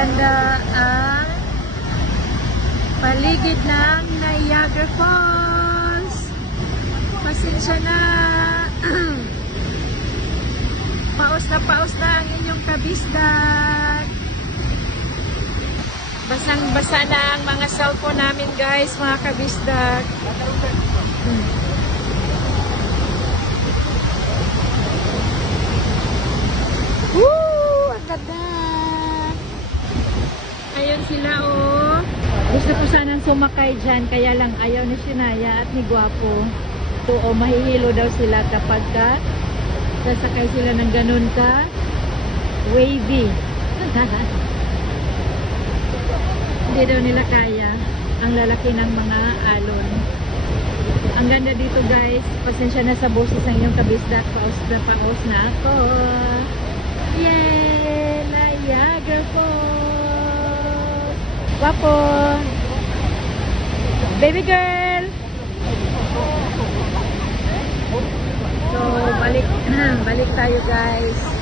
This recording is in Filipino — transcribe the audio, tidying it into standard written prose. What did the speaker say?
Maganda ang paligid ng Niagara Falls. Pasensya na. Paus na ang inyong kabisdak. Basang-basa na ang mga cellphone namin, guys, mga kabisdak. Woo! Ang ganda! Ayun sila, oh. Gusto ko sanang sumakay dyan, kaya lang ayaw ni Sinaya at ni Guapo. So, oh, mahihilo daw sila kapag sasakay sila ng ganun ka wavy. Hindi daw nila kaya ang lalaki ng mga alon. Ang ganda dito, guys. Pasensya na sa boses ng inyong kabisdak. Paus na ako. Yay! Niagara Falls! Guapo! Baby girl! So, balik tayo, guys.